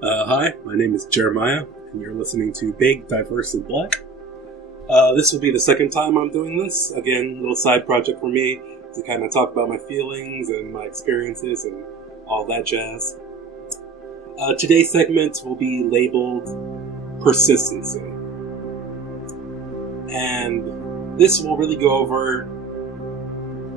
Hi, my name is Jeremiah, and you're listening to Big, Diverse, and Black. This will be the second time I'm doing this. Again, a little side project for me to kind of talk about my feelings and my experiences and all that jazz. Today's segment will be labeled Persistency. And this will really go over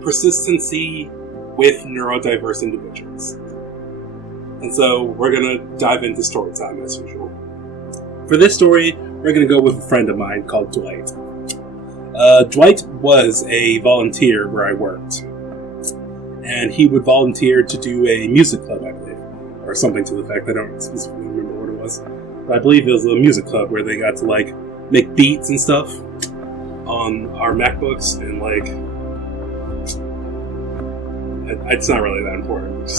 persistency with neurodiverse individuals. And so we're going to dive into story time as usual. For this story, we're going to go with a friend of mine called Dwight. Dwight was a volunteer where I worked. And he would volunteer to do a music club, I believe. Or something to the effect. I don't specifically remember what it was. But I believe it was a music club where they got to make beats and stuff on our MacBooks. And it's not really that important.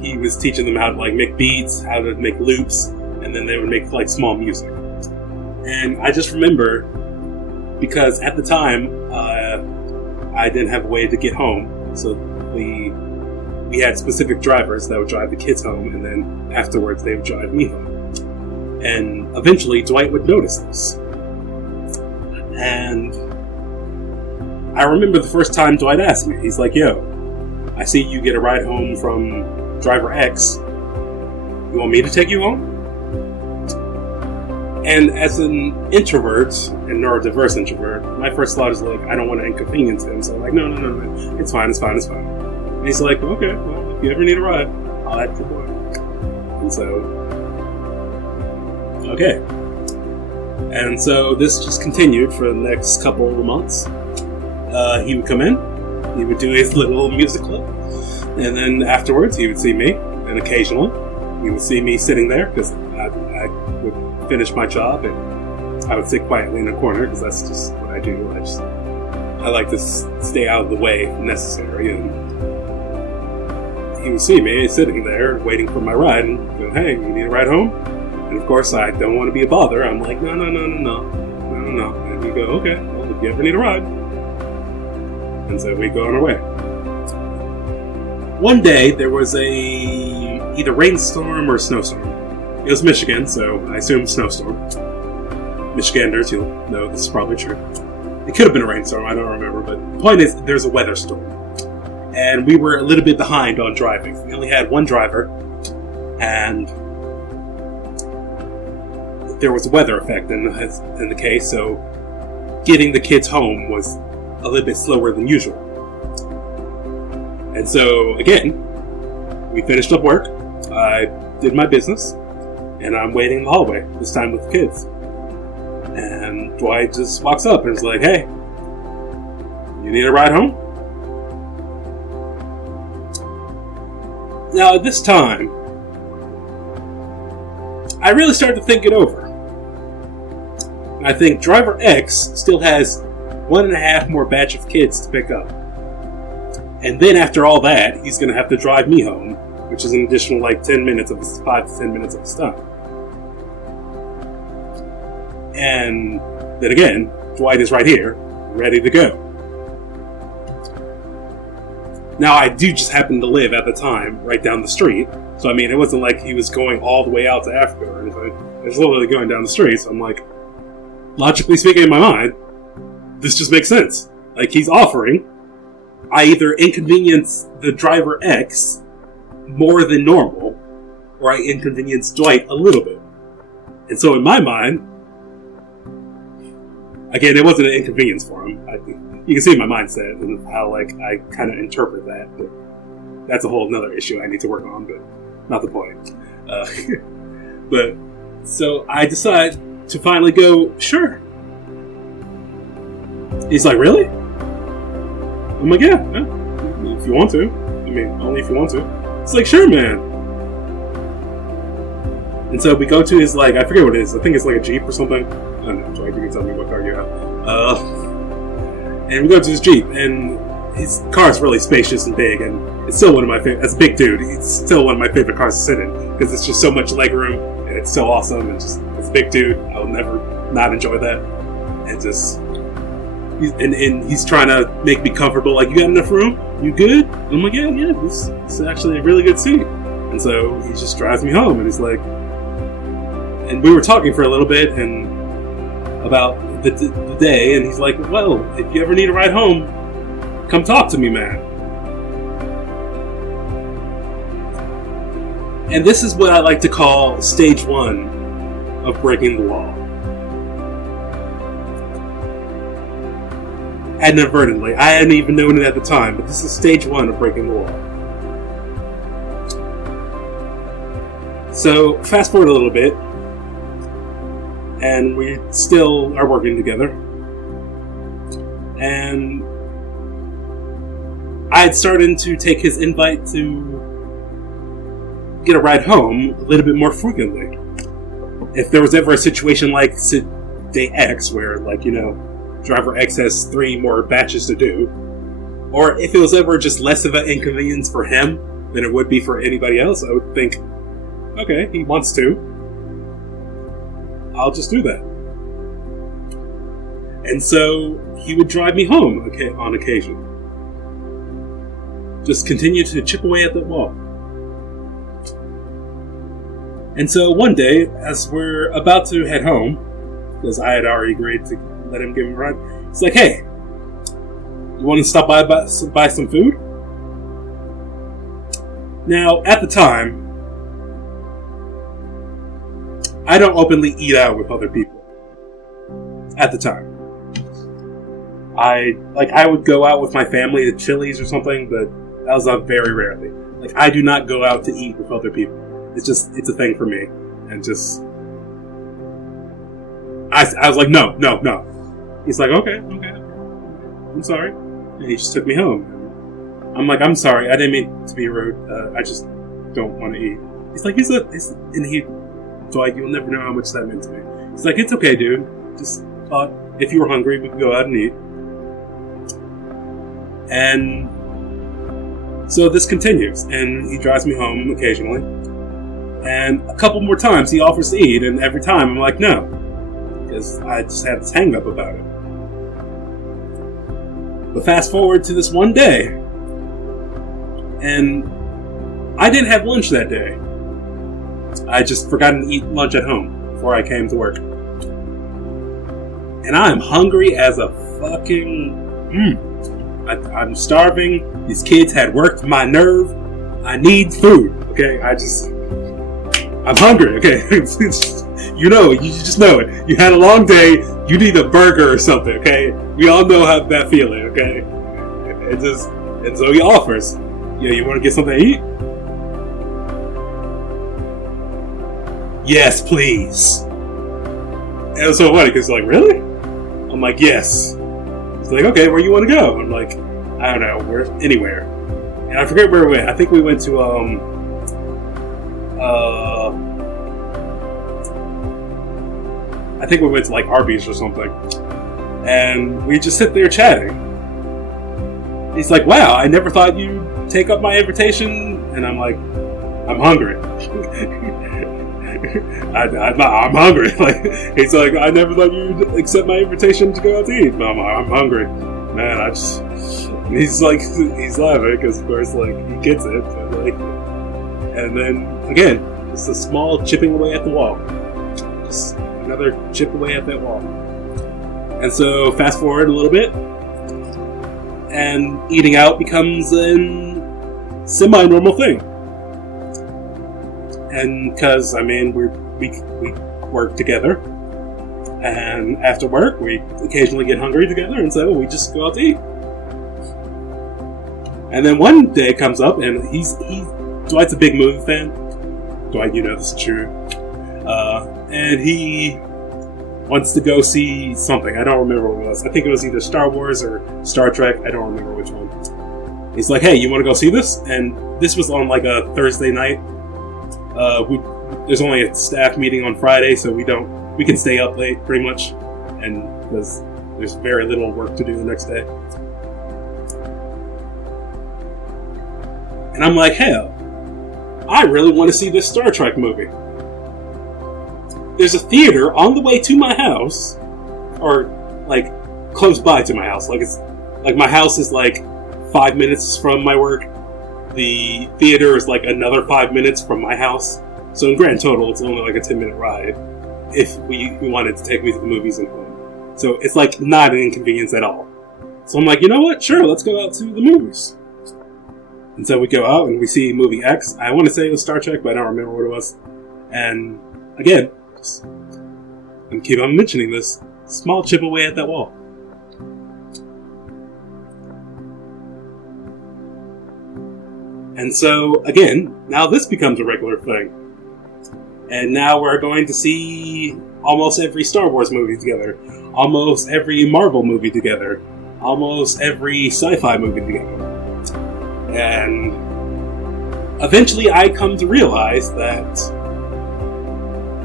He was teaching them how to make beats, how to make loops, and then they would make small music. And I just remember, because at the time I didn't have a way to get home, so we had specific drivers that would drive the kids home, and then afterwards they would drive me home. And eventually Dwight would notice this. And I remember the first time Dwight asked me, he's like, "Yo, I see you get a ride home from driver X. You want me to take you home?" And as an introvert, and neurodiverse introvert, my first thought is I don't want to inconvenience him. So I'm like, no, it's fine. And he's like, "Okay, well, if you ever need a ride, I'll add the boy." And so, okay. And so this just continued for the next couple of months. He would come in, he would do his little music club, and then afterwards he would see me, and occasionally he would see me sitting there because I would finish my job and I would sit quietly in a corner because that's just what I do. I like to stay out of the way if necessary, and he would see me sitting there waiting for my ride and go, "Hey, you need a ride home?" And of course I don't want to be a bother. I'm like, no. And he'd go, "Okay, well, if you ever need a ride." And so we go on our way. One day, there was either rainstorm or snowstorm. It was Michigan, so I assume snowstorm. Michiganders, you'll know this is probably true. It could have been a rainstorm, I don't remember, but the point is, there's a weather storm. And we were a little bit behind on driving. We only had one driver, and there was a weather effect in the case, so getting the kids home was a little bit slower than usual. And so, again, we finished up work, I did my business, and I'm waiting in the hallway, this time with the kids. And Dwight just walks up and is like, "Hey, you need a ride home?" Now, at this time, I really started to think it over. I think driver X still has 1.5 more batch of kids to pick up. And then after all that, he's going to have to drive me home, which is an additional 5 to 10 minutes of his time. And then again, Dwight is right here, ready to go. Now, I do just happen to live at the time right down the street, so it wasn't like he was going all the way out to Africa or anything. It was literally going down the street, so I'm like, logically speaking in my mind, this just makes sense. He's offering, I either inconvenience the driver X more than normal, or I inconvenience Dwight a little bit. And so in my mind, again, it wasn't an inconvenience for him. You can see my mindset and how I kind of interpret that, but that's a whole other issue I need to work on, but not the point. But so I decide to finally go, "Sure." He's like, "Really?" I'm like, yeah, if you want to. Only if you want to. It's like, "Sure, man." And so we go to his, I forget what it is. I think it's a Jeep or something. I don't know, Dwight, you can tell me what car you have. And we go to his Jeep, and his car is really spacious and big, and it's still one of my favorite, as a big dude, it's still one of my favorite cars to sit in, because it's just so much leg room, and it's so awesome, and just, as a big dude, I'll never not enjoy that. And just, he's trying to make me comfortable, "You got enough room? You good?" And I'm like, yeah, this is actually a really good seat. And so he just drives me home, and he's like, And we were talking for a little bit and about the day, and he's like, well, if you ever need a ride home, come talk to me, man. And this is what I like to call stage 1 of breaking the law. Inadvertently. I hadn't even known it at the time, but this is stage 1 of breaking the law. So, fast forward a little bit, and we still are working together. And I had started to take his invite to get a ride home a little bit more frequently. If there was ever a situation like day X where, like, you know, driver X has 3 more batches to do, or if it was ever just less of an inconvenience for him than it would be for anybody else, I would think, okay, he wants to, I'll just do that. And so he would drive me home on occasion. Just continue to chip away at that wall. And so one day, as we're about to head home, because I had already agreed to let him give me a ride, he's like, hey, you want to stop by buy some food? Now, at the time, I don't openly eat out with other people. At the time. I would go out with my family to Chili's or something, but that was very rarely. Like, I do not go out to eat with other people. It's a thing for me. And just, I was like, no. He's like, okay, I'm sorry. And he just took me home. I'm like, I'm sorry, I didn't mean to be rude. I just don't want to eat. He's like, Dwight, you'll never know how much that meant to me. He's like, it's okay, dude. Just thought if you were hungry, we could go out and eat. And so this continues, and he drives me home occasionally. And a couple more times he offers to eat, and every time I'm like, no. Because I just had this hang up about it. But fast forward to this one day, and I didn't have lunch that day. I just forgotten to eat lunch at home before I came to work. And I'm hungry as a fucking... I'm starving. These kids had worked my nerve. I need food, okay? I'm hungry, okay? You just know it. You had a long day. You need a burger or something, okay? We all know how that feeling, okay? And so he offers, yeah, you want to get something to eat? Yes, please. And it was so funny, because he's like, really? I'm like, yes. He's like, okay, where you want to go? I'm like, I don't know, anywhere. And I forget where we went. I think we went to, like Arby's or something. And we just sit there chatting. He's like, wow, I never thought you'd take up my invitation. And I'm like, I'm hungry. I'm hungry. Like, he's like, I never thought you'd accept my invitation to go out to eat. I'm hungry. Man, he's laughing because, of course, like, he gets it. But, like, and then, again, it's a small chipping away at the wall. Just another chip away at that wall. And so, fast forward a little bit, and eating out becomes a semi-normal thing. And because, we work together, and after work, we occasionally get hungry together, and so we just go out to eat. And then one day comes up, and Dwight's a big movie fan. Dwight, you know this is true. And he wants to go see something. I don't remember what it was. I think it was either Star Wars or Star Trek. I don't remember which one. He's like, hey, you want to go see this? And this was on like a Thursday night. There's only a staff meeting on Friday, so we can stay up late pretty much, and because there's very little work to do the next day. And I'm like, hell, I really want to see this Star Trek movie. There's a theater on the way to my house, or like close by to my house. Like, it's like my house is like 5 minutes from my work. The theater is like another 5 minutes from my house. So in grand total, it's only like a 10-minute ride. if we wanted to take me to the movies and home. So it's like not an inconvenience at all. So I'm like, you know what? Sure, let's go out to the movies. And so we go out and we see movie X. I want to say it was Star Trek, but I don't remember what it was. And again, and keep on mentioning this, small chip away at that wall. And so, again, now this becomes a regular thing. And now we're going to see almost every Star Wars movie together. Almost every Marvel movie together. Almost every sci-fi movie together. And eventually I come to realize that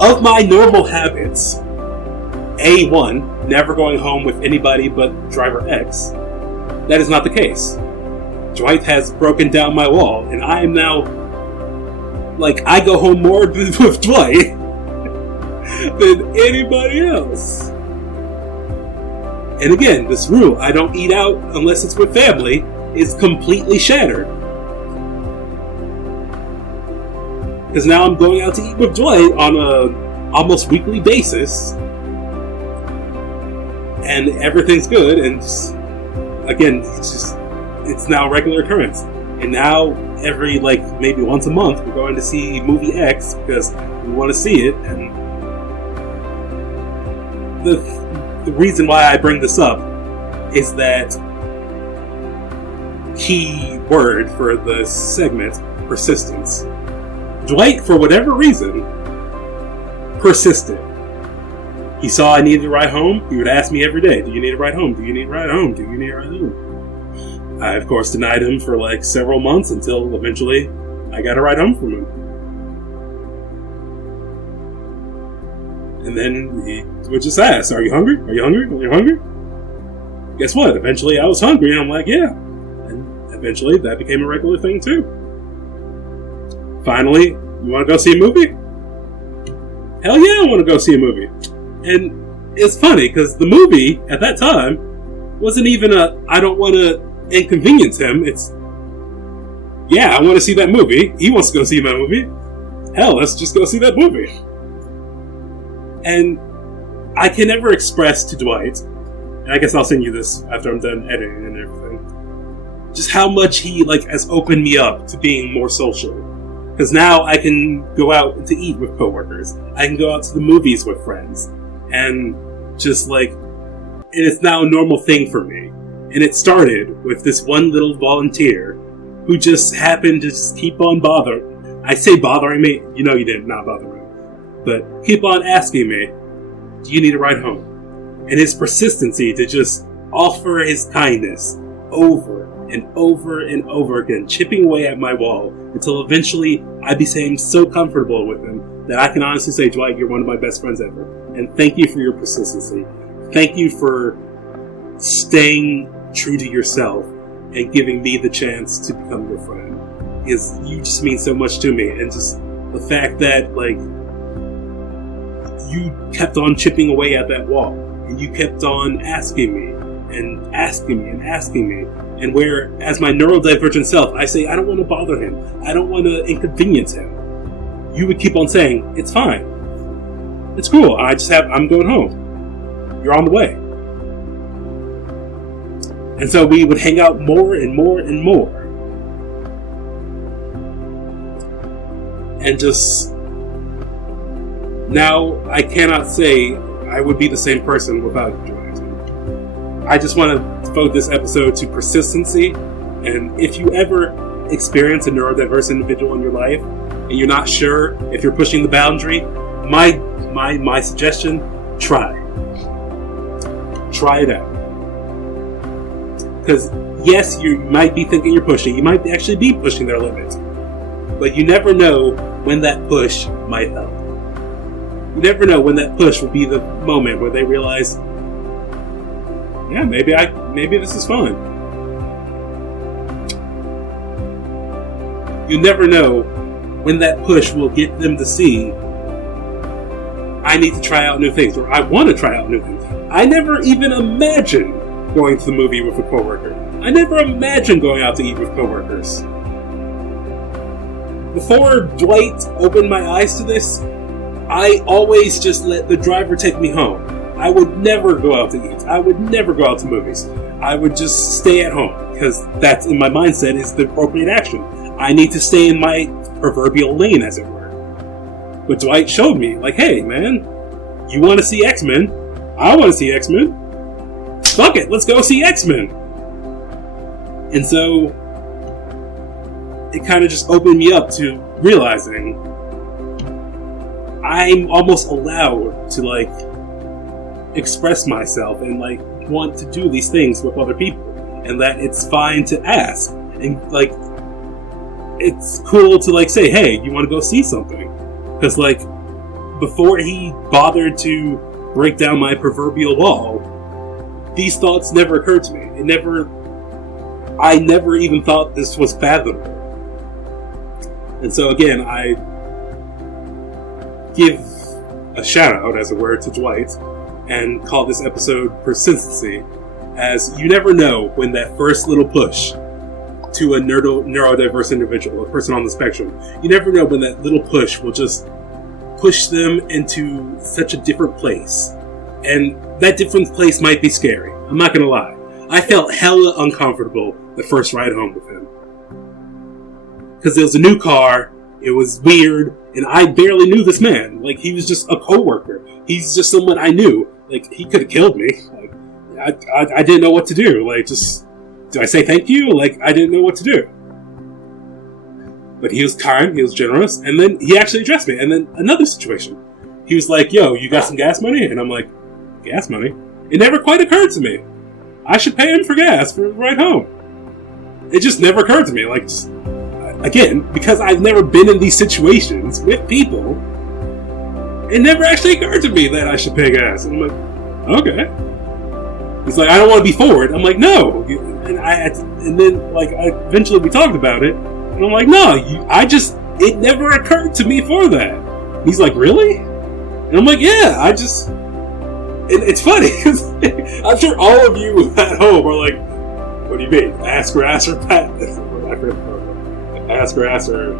of my normal habits, A1, never going home with anybody but Driver X, that is not the case. Dwight has broken down my wall, and I am now, like, I go home more with Dwight than anybody else. And again, this rule, I don't eat out unless it's with family, is completely shattered. Because now I'm going out to eat with Dwight on a almost weekly basis, and everything's good, and just, again, it's now a regular occurrence. And now every, like, maybe once a month, we're going to see movie X because we want to see it. And the reason why I bring this up is that key word for the segment, persistence. Dwight, for whatever reason, persisted. He saw I needed a ride home. He would ask me every day, do you need a ride home? Do you need a ride home? Do you need a ride home? I, of course, denied him for like several months until eventually I got a ride home from him. And then he would just ask, are you hungry? Are you hungry? Are you hungry? Guess what? Eventually I was hungry, and I'm like, yeah. And eventually that became a regular thing too. Finally, you want to go see a movie? Hell yeah, I want to go see a movie. And it's funny, because the movie, at that time, wasn't even I don't want to inconvenience him. It's, yeah, I want to see that movie. He wants to go see my movie. Hell, let's just go see that movie. And I can never express to Dwight, and I guess I'll send you this after I'm done editing and everything, just how much he, like, has opened me up to being more social. Because now I can go out to eat with coworkers. I can go out to the movies with friends. And just, like, and it's now a normal thing for me. And it started with this one little volunteer who just happened to just keep on bothering. I say bothering me, you know you did not bother me. But keep on asking me, do you need a ride home? And his persistency to just offer his kindness over and over and over again, chipping away at my wall until eventually I became so comfortable with him that I can honestly say, Dwight, you're one of my best friends ever. And thank you for your persistency. Thank you for staying true to yourself and giving me the chance to become your friend. Because you just mean so much to me. And just the fact that, like, you kept on chipping away at that wall. And you kept on asking me and asking me and asking me. And where, as my neurodivergent self, I say, I don't want to bother him. I don't want to inconvenience him. You would keep on saying, it's fine. It's cool. I'm going home. You're on the way. And so we would hang out more and more and more. And just, now I cannot say I would be the same person without you. I just want to devote this episode to persistency. And if you ever experience a neurodiverse individual in your life and you're not sure if you're pushing the boundary, my suggestion, try it out. Because yes, you might be thinking you're pushing, you might actually be pushing their limits, but you never know when that push might help. You never know when that push will be the moment where they realize, yeah, maybe this is fun. You never know when that push will get them to see, I need to try out new things, or I want to try out new things. I never even imagined going to the movie with a coworker. I never imagined going out to eat with coworkers. Before Dwight opened my eyes to this, I always just let the driver take me home. I would never go out to eat. I would never go out to movies. I would just stay at home because that's in my mindset is the appropriate action. I need to stay in my proverbial lane, as it were. But Dwight showed me, like, hey, man, you want to see X-Men? I want to see X-Men. Fuck it, let's go see X-Men. And so it kind of just opened me up to realizing I'm almost allowed to, like, express myself and, like, want to do these things with other people. And that it's fine to ask. And, like, it's cool to, like, say, hey, you want to go see something? Because, like, before he bothered to break down my proverbial wall, these thoughts never occurred to me. I never even thought this was fathomable. And so, again, I give a shout out, as it were, to Dwight and call this episode Persistency, as you never know when that first little push to a neurodiverse individual, a person on the spectrum, you never know when that little push will just push them into such a different place. And that different place might be scary. I'm not gonna lie. I felt hella uncomfortable the first ride home with him. Because it was a new car, it was weird, and I barely knew this man. Like, he was just a coworker. He's just someone I knew. Like, he could have killed me. Like, I didn't know what to do. Like, just, do I say thank you? Like, I didn't know what to do. But he was kind, he was generous, and then he actually addressed me. And then another situation. He was like, yo, you got some gas money? And I'm like, gas money? It never quite occurred to me. I should pay him for gas for the ride home. It just never occurred to me. Like, just, again, because I've never been in these situations with people, it never actually occurred to me that I should pay gas. And I'm like, okay. He's like, I don't want to be forward. I'm like, no. And then, like, eventually we talked about it. And I'm like, no, it never occurred to me for that. He's like, really? And I'm like, yeah, and it's funny, because I'm sure all of you at home are like, what do you mean? Ass grass or pat? Ass grass or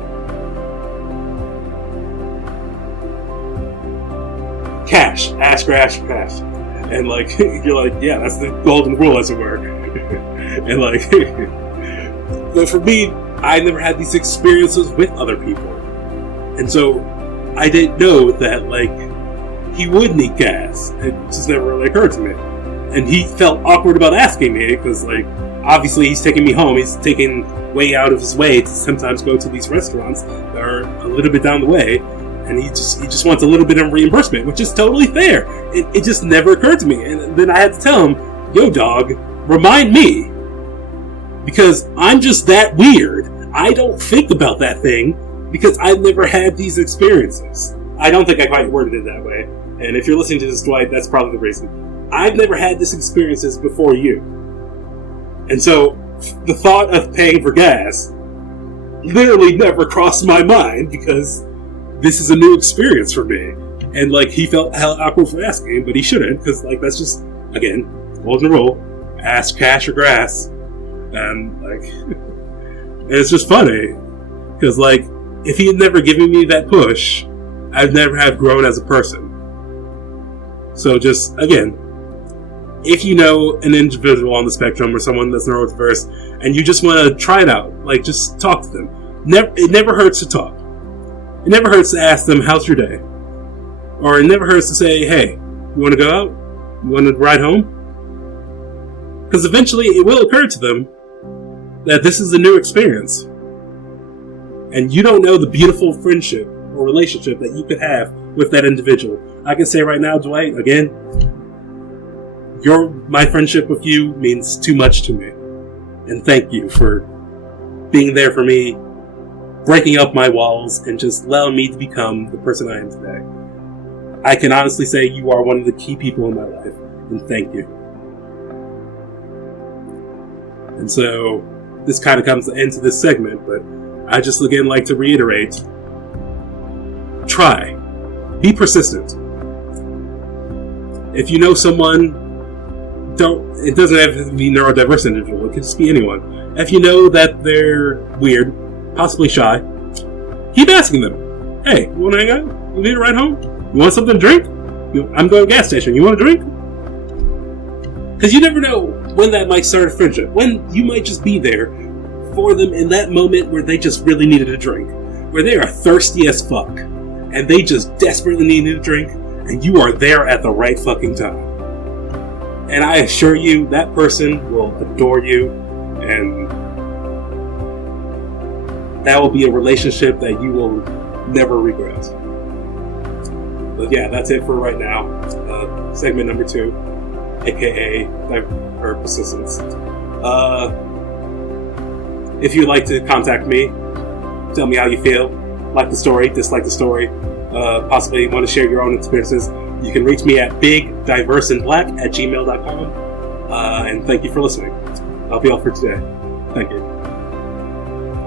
cash. Ass grass or cash. And, like, you're like, yeah, that's the golden rule, as it were. And, like, but for me, I never had these experiences with other people. And so I didn't know that, like, he would need gas. It just never really occurred to me. And he felt awkward about asking me because, like, obviously he's taking me home. He's taking way out of his way to sometimes go to these restaurants that are a little bit down the way. And he just wants a little bit of reimbursement, which is totally fair. It just never occurred to me. And then I had to tell him, yo, dog, remind me. Because I'm just that weird. I don't think about that thing because I've never had these experiences. I don't think I quite worded it that way. And if you're listening to this, Dwight, that's probably the reason. I've never had these experiences before you. And so the thought of paying for gas literally never crossed my mind because this is a new experience for me. And, like, he felt hell awkward for asking, but he shouldn't, because, like, that's just, again, golden rule. Ask cash or grass. And, like, it's just funny. Because, like, if he had never given me that push, I'd never have grown as a person. So just, again, if you know an individual on the spectrum or someone that's neurodiverse, and you just want to try it out, like, just talk to them. It never hurts to talk. It never hurts to ask them, how's your day? Or it never hurts to say, hey, you want to go out? You want to ride home? Because eventually it will occur to them that this is a new experience. And you don't know the beautiful friendship or relationship that you could have with that individual. I can say right now, Dwight, again, my friendship with you means too much to me. And thank you for being there for me, breaking up my walls, and just allowing me to become the person I am today. I can honestly say you are one of the key people in my life, and thank you. And so, this kind of comes to the end of this segment, but I just again like to reiterate, try. Be persistent. If you know someone, it doesn't have to be neurodiverse individual, it could just be anyone. If you know that they're weird, possibly shy, keep asking them, hey, you want to hang out? You need a ride home? You want something to drink? I'm going to the gas station. You want a drink? Because you never know when that might start a friendship. When you might just be there for them in that moment where they just really needed a drink. Where they are thirsty as fuck. And they just desperately needed a drink. And you are there at the right fucking time. And I assure you, that person will adore you. And that will be a relationship that you will never regret. But yeah, that's it for right now. Segment number 2, aka persistence. If you'd like to contact me, tell me how you feel, like the story, dislike the story, possibly want to share your own experiences, you can reach me at bigdiverseandblack@gmail.com. And thank you for listening. That'll be all for today. Thank you.